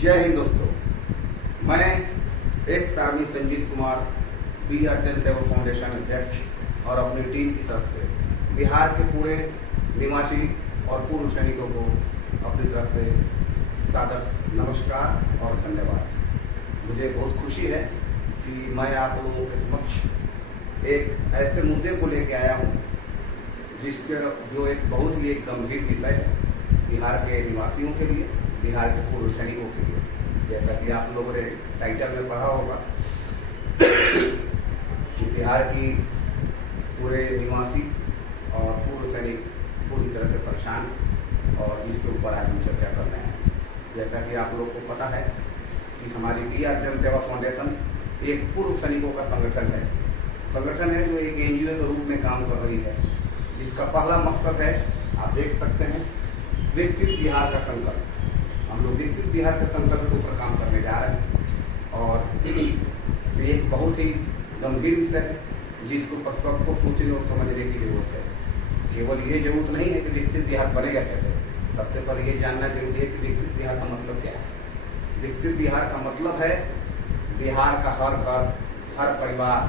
जय हिंद दोस्तों, मैं एक army Sanjeet Kumar B R Jansewa foundation अध्यक्ष और अपनी टीम की तरफ से बिहार के पूरे निवासी और पूर्व सैनिकों को अपनी तरफ से सादर नमस्कार और धन्यवाद। मुझे बहुत खुशी है कि मैं आप लोगों के समक्ष एक ऐसे मुद्दे को लेकर आया हूँ जिसके जो एक बहुत ही एक गंभीर विषय है बिहार के निवासियों के लिए, बिहार के पूर्व सैनिकों के लिए। जैसा कि आप लोगों ने टाइटल में पढ़ा होगा कि बिहार की पूरे निवासी और पूर्व सैनिक पूरी तरह से परेशान, और जिसके ऊपर आज हम चर्चा कर रहे हैं। जैसा कि आप लोग को पता है कि हमारी बी आर जनसेवा फाउंडेशन एक पूर्व सैनिकों का संगठन है जो एक एनजीओ के रूप में काम कर रही है, जिसका पहला मकसद है, आप देख सकते हैं, विकसित बिहार का संकल्प। हम लोग विकसित बिहार के संकल्प के ऊपर काम करने जा रहे हैं और एक बहुत ही गंभीर विषय है जिसको पर सबको सोचने और समझने की जरूरत है। केवल ये जरूरत नहीं है कि विकसित बिहार बनेगा कैसे, सबसे पहले ये जानना जरूरी है कि विकसित बिहार का मतलब क्या है। विकसित बिहार का मतलब है बिहार का हर घर, हर परिवार,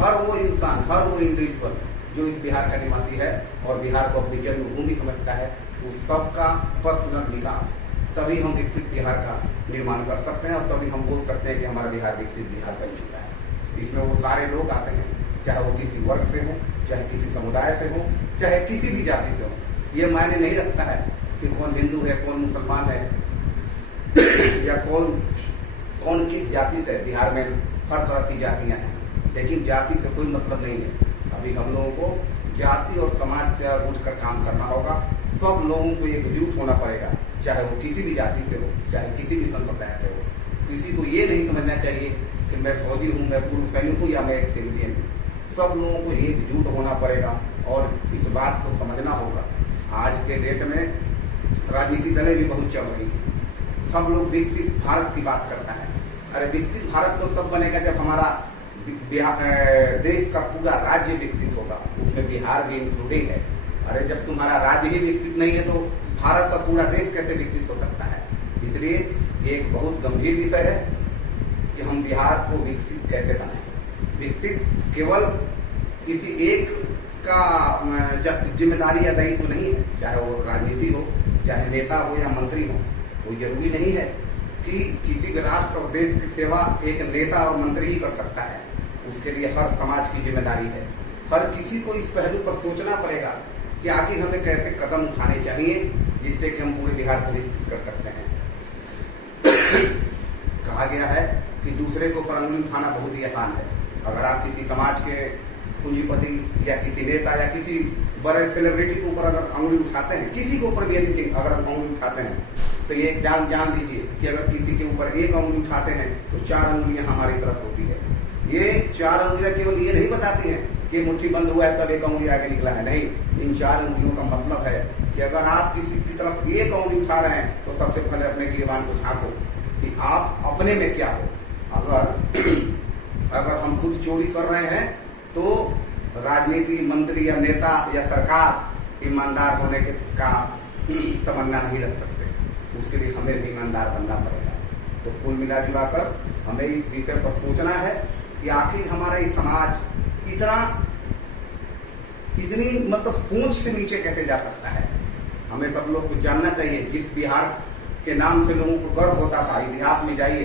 हर वो इंसान, हर वो इंडिविजुअल जो इस बिहार का निवासी है और बिहार को अपनी जन्मभूमि समझता है, उस सबका पर्सनल विकास, तभी हम विकसित बिहार का निर्माण कर सकते हैं और तभी हम बोल सकते हैं कि हमारा बिहार विकसित बिहार बन चुका है। इसमें वो सारे लोग आते हैं, चाहे वो किसी वर्ग से हो, चाहे किसी समुदाय से हो, चाहे किसी भी जाति से हो। ये मायने नहीं रखता है कि कौन हिंदू है, कौन मुसलमान है या कौन किस जाति से। बिहार में हर तरह की जातियां हैं, लेकिन जाति से कोई मतलब नहीं है। अभी हम लोगों को जाति और समाज से उठकर काम करना होगा। सब लोगों को एकजुट होना पड़ेगा, चाहे वो किसी भी जाति से हो, चाहे किसी भी संप्रदाय से हो। किसी को ये नहीं समझना चाहिए कि मैं फौजी हूँ, मैं पूर्व सैनिक हूँ या मैं एक सिविलियन हूँ। सब लोगों को एकजुट होना पड़ेगा और इस बात को समझना होगा। आज के डेट में राजनीति दलें भी बहुत चल रही है। सब लोग विकसित भारत की बात करता है। अरे विकसित भारत तो तब बनेगा जब हमारा देश का पूरा राज्य विकसित होगा, उसमें बिहार भी इंक्लूडिंग है। अरे जब तुम्हारा राज्य ही विकसित नहीं है तो भारत का पूरा देश कैसे विकसित हो सकता है। इसलिए ये एक बहुत गंभीर विषय है कि हम बिहार को विकसित कैसे बनाएं। विकसित केवल किसी एक का जिम्मेदारी या दायित्व तो नहीं है, चाहे वो राजनीति हो, चाहे नेता हो या मंत्री हो। कोई जरूरी नहीं है कि किसी भी राष्ट्र और देश की सेवा एक नेता और मंत्री ही कर सकता है। उसके लिए हर समाज की जिम्मेदारी है। हर किसी को इस पहलू पर सोचना पड़ेगा कि आखिर हमें कैसे कदम उठाने चाहिए जिससे कि हम पूरे बिहार को विकसित कर सकते हैं। कहा गया है कि दूसरे के ऊपर अंगुली उठाना बहुत ही आसान है। अगर आप किसी समाज के पूंजीपति या किसी नेता या किसी बड़े सेलिब्रिटी के ऊपर अगर अंगुली उठाते हैं, किसी के ऊपर भी अगर अंगुली उठाते हैं, तो ये जान लीजिए कि अगर किसी के ऊपर एक अंगुली उठाते हैं तो 4 अंगुलियां हमारी तरफ होती है। ये 4 अंगुलियां केवल ये नहीं बताती हैं कि मुट्ठी बंद हुआ है तब एक अंगुली आगे निकला है। नहीं, इन 4 अंगुलियों का मतलब है कि अगर आप किसी की तरफ एक अंगुली उठा रहे हैं तो सबसे पहले अपने गिरबान को झांको कि आप अपने में क्या हो। अगर हम खुद चोरी कर रहे हैं तो राजनीति मंत्री या नेता या सरकार ईमानदार होने का तमन्ना नहीं रख सकते। उसके लिए हमें भी ईमानदार बनना पड़ेगा। तो कुल मिला जुलाकर हमें इस विषय पर सोचना है कि आखिर हमारा ये समाज इतनी मतलब सोच से नीचे कैसे जा सकता है। हमें सब लोग को जानना चाहिए। जिस बिहार के नाम से लोगों को गर्व होता था, इतिहास में जाइए,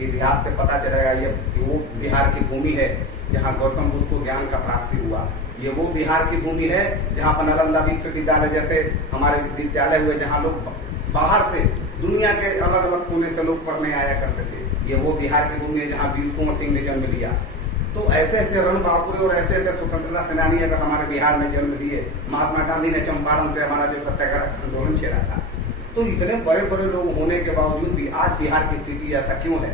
इतिहास से पता चलेगा ये वो बिहार की भूमि है जहाँ गौतम बुद्ध को ज्ञान का प्राप्ति हुआ। ये वो बिहार की भूमि है जहाँ पर नालंदा विश्वविद्यालय जैसे हमारे विद्यालय हुए, जहाँ लोग बाहर से दुनिया के अलग अलग कोने से लोग पढ़ने आया करते थे। ये वो बिहार की भूमि है जहाँ वीर कुंवर सिंह ने जन्म लिया। तो ऐसे ऐसे रणबांकुरे और ऐसे ऐसे स्वतंत्रता सेनानी अगर हमारे बिहार में जन्म लिए, महात्मा गांधी ने चंपारण से हमारा जो सत्याग्रह आंदोलन छेड़ा था, तो इतने बड़े बड़े लोग होने के बावजूद भी आज बिहार की स्थिति ऐसा क्यों है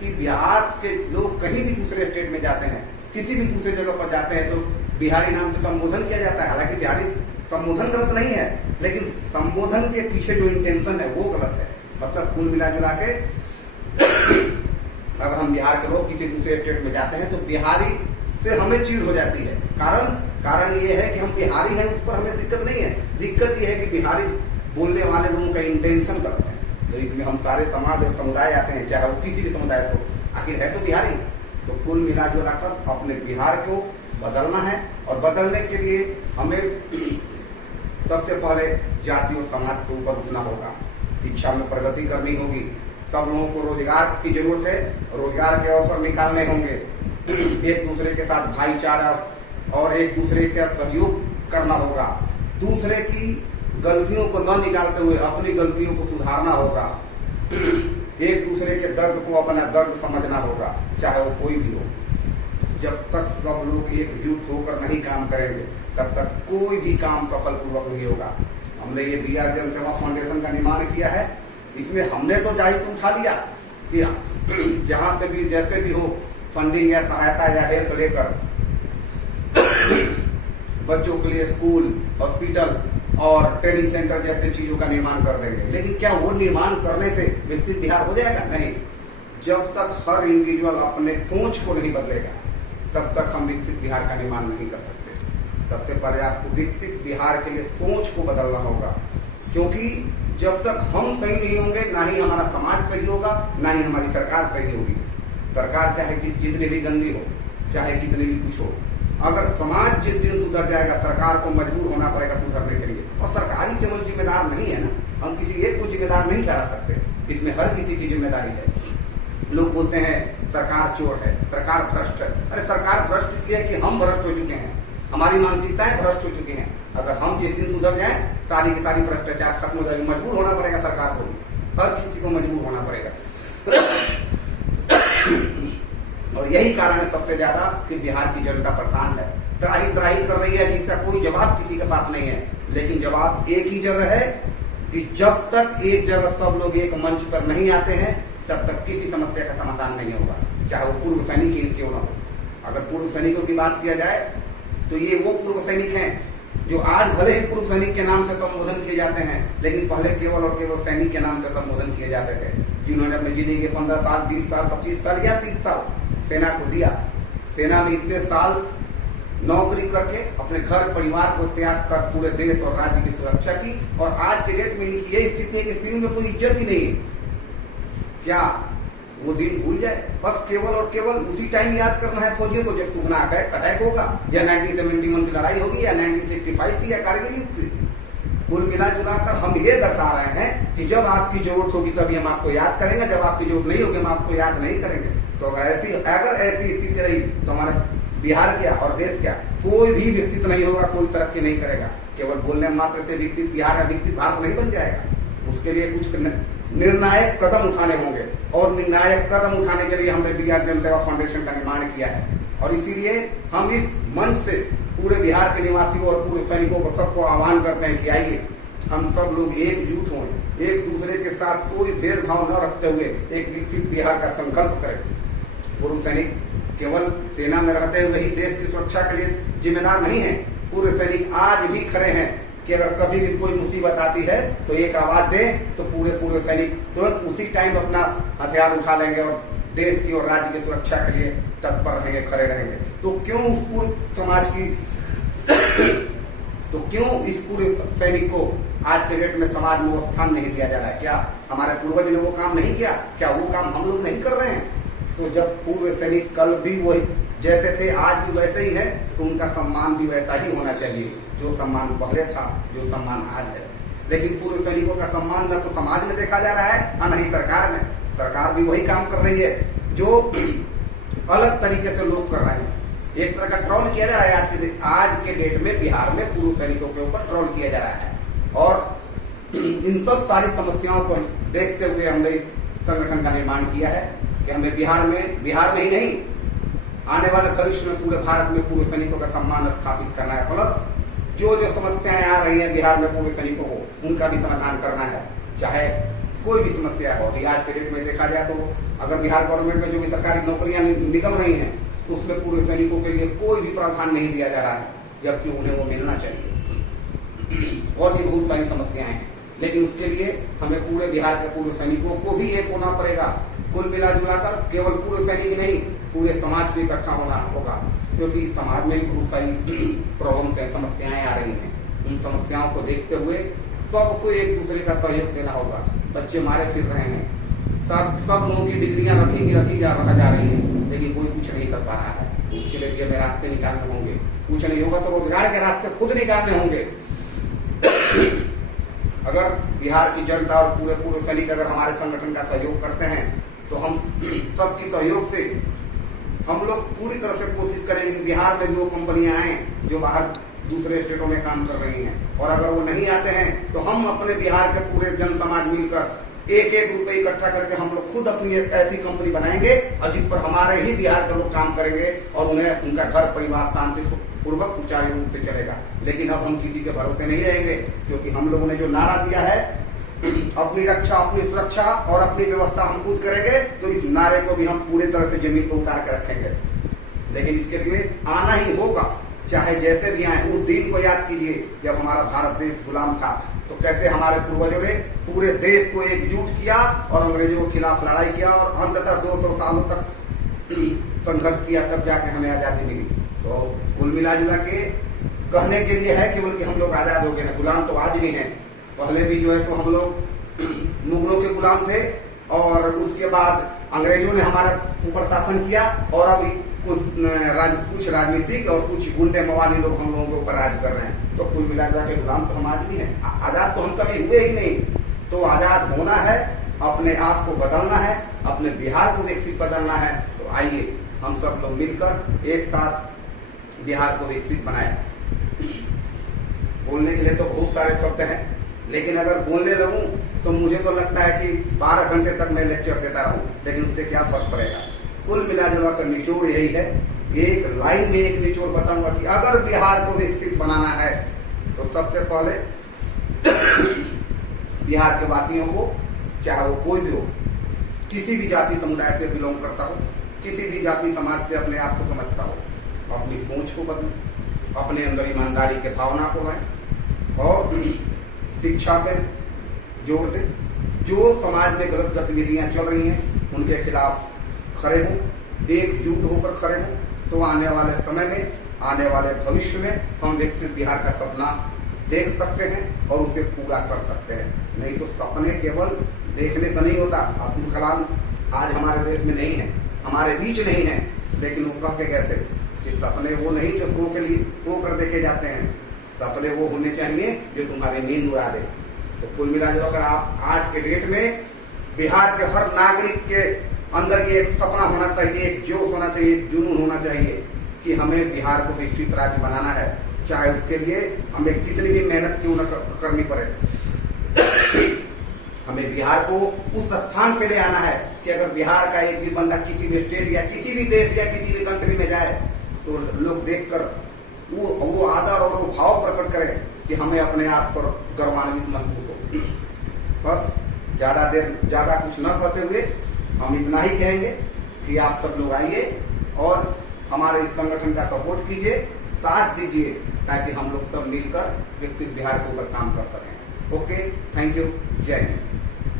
कि बिहार के लोग कहीं भी दूसरे स्टेट में जाते हैं, किसी भी दूसरे जगह पर जाते हैं तो बिहारी नाम से संबोधन किया जाता है। हालांकि बिहारी संबोधन गलत नहीं है, लेकिन संबोधन के पीछे जो इंटेंशन है वो गलत है। मतलब कुल मिला जुला के अगर हम बिहार के लोग किसी दूसरे स्टेट में जाते हैं तो बिहारी से हमें चीड़ हो जाती है। कारण ये है कि हम बिहारी हैं, उस पर हमें दिक्कत नहीं है। दिक्कत ये है कि बिहारी बोलने वाले लोगों का इंटेंशन गलत है। तो इसमें हम सारे समाज और समुदाय आते हैं, चाहे वो किसी भी समुदाय को, आखिर है तो बिहारी। तो कुल मिला जुलाकर अपने बिहार को बदलना है, और बदलने के लिए हमें सबसे पहले जाति और समाज के ऊपर उठना होगा। शिक्षा में प्रगति करनी होगी, सब लोगों को रोजगार की जरूरत है, रोजगार के अवसर निकालने होंगे, एक दूसरे के साथ भाईचारा और एक दूसरे का सहयोग करना होगा, दूसरे की गलतियों को न निकालते हुए अपनी गलतियों को सुधारना होगा, एक दूसरे के दर्द को अपना दर्द समझना होगा, चाहे वो कोई भी हो। जब तक सब लोग एकजुट होकर नहीं काम करेंगे तब तक कोई भी काम सफलपूर्वक नहीं होगा। हमने ये BR जन सेवा फाउंडेशन का निर्माण किया है, इसमें हमने तो दायित्व उठा लिया कि जहां से भी जैसे भी हो फंडिंग या सहायता या हेल्प लेकर बच्चों के लिए स्कूल, हॉस्पिटल और ट्रेनिंग सेंटर जैसे चीजों का निर्माण कर देंगे। लेकिन क्या वो निर्माण करने से विकसित बिहार हो जाएगा? नहीं। जब तक हर इंडिविजुअल अपने सोच को नहीं बदलेगा तब तक हम विकसित बिहार का निर्माण नहीं कर सकते। सबसे पहले आपको विकसित बिहार के लिए सोच को बदलना होगा, क्योंकि जब तक हम सही नहीं होंगे ना ही हमारा समाज सही होगा, ना ही हमारी सरकार सही होगी। सरकार चाहे जितनी भी गंदी हो, चाहे कितनी भी कुछ हो, अगर समाज जिस दिन सुधर जाएगा सरकार को मजबूर होना पड़ेगा सुधरने के लिए। और सरकारी केवल जिम्मेदार नहीं है ना, हम किसी एक को जिम्मेदार नहीं ठहरा सकते, इसमें हर किसी की जिम्मेदारी है। लोग बोलते हैं सरकार चोर है, सरकार भ्रष्ट है। अरे सरकार भ्रष्ट इसलिए कि हम भ्रष्ट हो चुके हैं, हमारी मानसिकताएं भ्रष्ट हो चुकी हैं। अगर हम जिस दिन सुधर जाए सारी की सारी भ्रष्टाचार खत्म हो जाएगी। मजबूर होना पड़ेगा सरकार को भी, हर किसी को मजबूर होना पड़ेगा। और यही कारण है सबसे ज्यादा कि बिहार की जनता परेशान है, त्राही त्राही कर रही है, जिसका कोई जवाब किसी के पास नहीं है। लेकिन जवाब एक ही जगह है कि जब तक एक जगह सब लोग एक मंच पर नहीं आते हैं तब तक किसी समस्या का समाधान नहीं होगा, चाहे वो पूर्व सैनिक ही क्यों ना हो। अगर पूर्व सैनिकों की बात किया जाए तो ये वो पूर्व सैनिक हैं जो आज भले ही पूर्व सैनिक के नाम से संबोधन किए जाते हैं, लेकिन पहले केवल और केवल सैनिक के नाम से संबोधन किए जाते थे, जिन्होंने अपनी जिंदगी के 15 साल, 20 साल, 25 साल या 30 साल सेना को दिया। सेना में इतने साल नौकरी करके अपने घर परिवार को त्याग कर पूरे देश और राज्य की सुरक्षा की, और आज के डेट में इनकी यही स्थिति है कि फिल्म में कोई इज्जत ही नहीं है। क्या वो दिन भूल जाए? बस केवल और केवल उसी टाइम याद करना है फौजियों को जब तुगना अटैक होगा, या 1971 की लड़ाई होगी, या 1965 की, या कारगिल युद्ध की। कुल मिला जुलाकर हम ये दर्शा रहे हैं कि जब आपकी जरूरत होगी तभी हम आपको याद करेंगे, जब आपकी जरूरत नहीं होगी हम आपको याद नहीं करेंगे। तो अगर ऐसी स्थिति रही तो हमारा बिहार क्या और देश क्या, कोई भी विकसित नहीं होगा, कोई तरक्की नहीं करेगा। केवल बोलने मात्र से विकसित बिहार या विकसित भारत नहीं बन जाएगा। उसके लिए कुछ निर्णायक कदम उठाने होंगे, और निर्णायक कदम उठाने के लिए हमने BR जन सेवा फाउंडेशन का निर्माण किया है। और इसीलिए हम इस मंच से पूरे बिहार के निवासियों और पूरे सैनिकों को सबको आह्वान करते हैं कि आइए हम सब लोग एकजुट हों, एक दूसरे के साथ कोई भेदभाव न रखते हुए एक विकसित बिहार का संकल्प करें। पूर्व सैनिक केवल सेना में रहते हुए ही देश की सुरक्षा के लिए जिम्मेदार नहीं है। पूर्व सैनिक आज भी खड़े हैं कि अगर कभी भी कोई मुसीबत आती है तो एक आवाज दे तो पूरे सैनिक तुरंत उसी टाइम अपना हथियार उठा लेंगे और देश की और राज्य की सुरक्षा के लिए तत्पर रहेंगे, खड़े रहेंगे। तो क्यों उस पूरे समाज की तो क्यों इस पूरे सैनिक को आज के डेट में समाज में वो स्थान नहीं दिया जा रहा है? क्या हमारे पूर्वज ने वो काम नहीं किया? क्या वो काम हम लोग नहीं कर रहे हैं? तो जब पूर्व सैनिक कल भी वही जैसे थे आज भी वैसे ही है, तो उनका सम्मान भी वैसा ही होना चाहिए जो सम्मान पहले था, जो सम्मान आज है। लेकिन पूर्व सैनिकों का सम्मान न तो समाज में देखा जा रहा है और न ही सरकार में। सरकार भी वही काम कर रही है जो अलग तरीके से लोग कर रहे हैं। एक तरह का ट्रोल किया जा रहा है आज के डेट में बिहार में पूर्व सैनिकों के ऊपर ट्रोल किया जा रहा है। और इन सब सारी समस्याओं को देखते हुए हमने इस संगठन का निर्माण किया है कि हमें बिहार में ही नहीं, आने वाले भविष्य में पूरे भारत में पूर्व सैनिकों का सम्मान स्थापित करना है। प्लस जो समस्याएं आ रही हैं बिहार में पूर्व सैनिकों को, उनका भी समाधान करना है, चाहे कोई भी समस्या हो। अभी आज के डेट में देखा जाए तो अगर बिहार गवर्नमेंट में जो भी सरकारी नौकरियां निकल रही हैं उसमें पूर्व सैनिकों के लिए कोई भी प्रावधान नहीं दिया जा रहा है, जबकि उन्हें वो मिलना चाहिए। और भी बहुत सारी समस्याएं हैं, लेकिन उसके लिए हमें पूरे बिहार के पूर्व सैनिकों को भी एक होना पड़ेगा। कुल मिला जुलाकर केवल पूर्व सैनिक नहीं, पूरे समाज को इकट्ठा होना होगा, क्योंकि समाज में बहुत सारी प्रॉब्लम्स हैं, समस्याएं आ रही हैं। उन समस्याओं को देखते हुए सबको एक दूसरे का सहयोग देना होगा, बच्चे मारे फिर रहे हैं, सब लोगों की डिग्रियां रखी जा रही हैं, लेकिन कोई कुछ नहीं कर पा रहा है। उसके लिए भी हमें रास्ते निकालने होंगे, कुछ नहीं होगा तो रोजगार के रास्ते खुद निकालने होंगे। अगर बिहार की जनता और पूरे सैनिक अगर हमारे संगठन का सहयोग करते हैं तो हम सबके सहयोग से हम लोग पूरी तरह से कोशिश करेंगे कि बिहार में भी वो कंपनियां आए जो बाहर दूसरे स्टेटों में काम कर रही हैं, और अगर वो नहीं आते हैं तो हम अपने बिहार के पूरे जन समाज मिलकर एक रुपए इकट्ठा करके हम लोग खुद अपनी एक ऐसी कंपनी बनाएंगे और जिस पर हमारे ही बिहार के लोग काम करेंगे और उन्हें उनका घर परिवार शांति पूर्वक सुचारू रूप से चलेगा। लेकिन अब हम किसी के भरोसे नहीं रहेंगे, क्योंकि हम लोगों ने जो नारा दिया है अपनी रक्षा अपनी सुरक्षा और अपनी व्यवस्था हम खुद करेंगे, तो इस नारे को भी हम पूरी तरह से जमीन पर उतार कर रखेंगे। लेकिन इसके लिए आना ही होगा, चाहे जैसे भी आए। उस दिन को याद कीजिए जब हमारा भारत देश गुलाम था, तो कैसे हमारे पूर्वजों ने पूरे देश को एकजुट किया और अंग्रेजों के खिलाफ लड़ाई किया और अंततः 200 सालों तक संघर्ष किया, तब जाके हमें आजादी मिली। तो कुल मिला जुला के कहने के लिए है केवल कि हम लोग आजाद हो गए हैं। गुलाम तो आज भी हैं, पहले भी जो है तो हम लोग मुगलों के गुलाम थे और उसके बाद अंग्रेजों ने हमारा ऊपर शासन किया, और अब कुछ राजनीतिक और कुछ गुंडे मवाली लोग हम लोगों के ऊपर राज कर रहे हैं। तो कुल मिला के गुलाम तो हम आज भी हैं, आजाद तो हम कभी हुए ही नहीं। तो आजाद होना है, अपने आप को बदलना है, अपने बिहार को विकसित बदलना है। तो आइए हम सब लोग मिलकर एक साथ बिहार को विकसित बनाए। बोलने के लिए तो बहुत सारे शब्द हैं, लेकिन अगर बोलने लगूं तो मुझे तो लगता है कि 12 घंटे तक मैं लेक्चर देता रहूं, लेकिन उससे क्या फर्क पड़ेगा। कुल मिला जुला कर निचोड़ यही है, एक लाइन में एक निचोड़ बताऊंगा कि अगर बिहार को विकसित बनाना है तो सबसे पहले बिहार के वासियों को, चाहे वो कोई भी हो, किसी भी जाति समुदाय से बिलोंग करता हो, किसी भी जाति समाज से अपने आप को समझता हो, अपनी सोच को बदलें, अपने अंदर ईमानदारी के भावना को लाएं और शिक्षा पे जोर दें। जो समाज में गलत गतिविधियां चल रही हैं उनके खिलाफ खड़े हों, एकजुट होकर खड़े हों, तो आने वाले समय में, आने वाले भविष्य में हम विकसित बिहार का सपना देख सकते हैं और उसे पूरा कर सकते हैं। नहीं तो सपने केवल देखने से नहीं होता। अब्दुल कलाम आज हमारे देश में नहीं है, हमारे बीच नहीं है, लेकिन वो कह के कहते कि सपने वो नहीं जो सो कर देखे जाते हैं, सपने वो होने चाहिए जो तुम्हारी नींद उड़ा दे। तो कुल मिला जुलाकर आप आज के डेट में बिहार के हर नागरिक के अंदर ये एक सपना होना चाहिए, एक जोश होना चाहिए, एक जुनून होना चाहिए कि हमें बिहार को विकसित राज्य बनाना है, चाहे उसके लिए हमें कितनी भी मेहनत क्यों न करनी पड़े। हमें बिहार को उस स्थान पे ले आना है कि अगर बिहार का एक भी बंदा किसी भी स्टेट या किसी भी देश या किसी भी कंट्री में जाए तो लोग देखकर वो आदर और वो भाव प्रकट करें कि हमें अपने आप पर गौरवान्वित महसूस हो। बस ज़्यादा कुछ न करते हुए हम इतना ही कहेंगे कि आप सब लोग आइए और हमारे इस संगठन का सपोर्ट कीजिए, साथ दीजिए, ताकि हम लोग सब मिलकर विकसित बिहार के ऊपर काम कर सकें। ओके, थैंक यू, जय हिंद।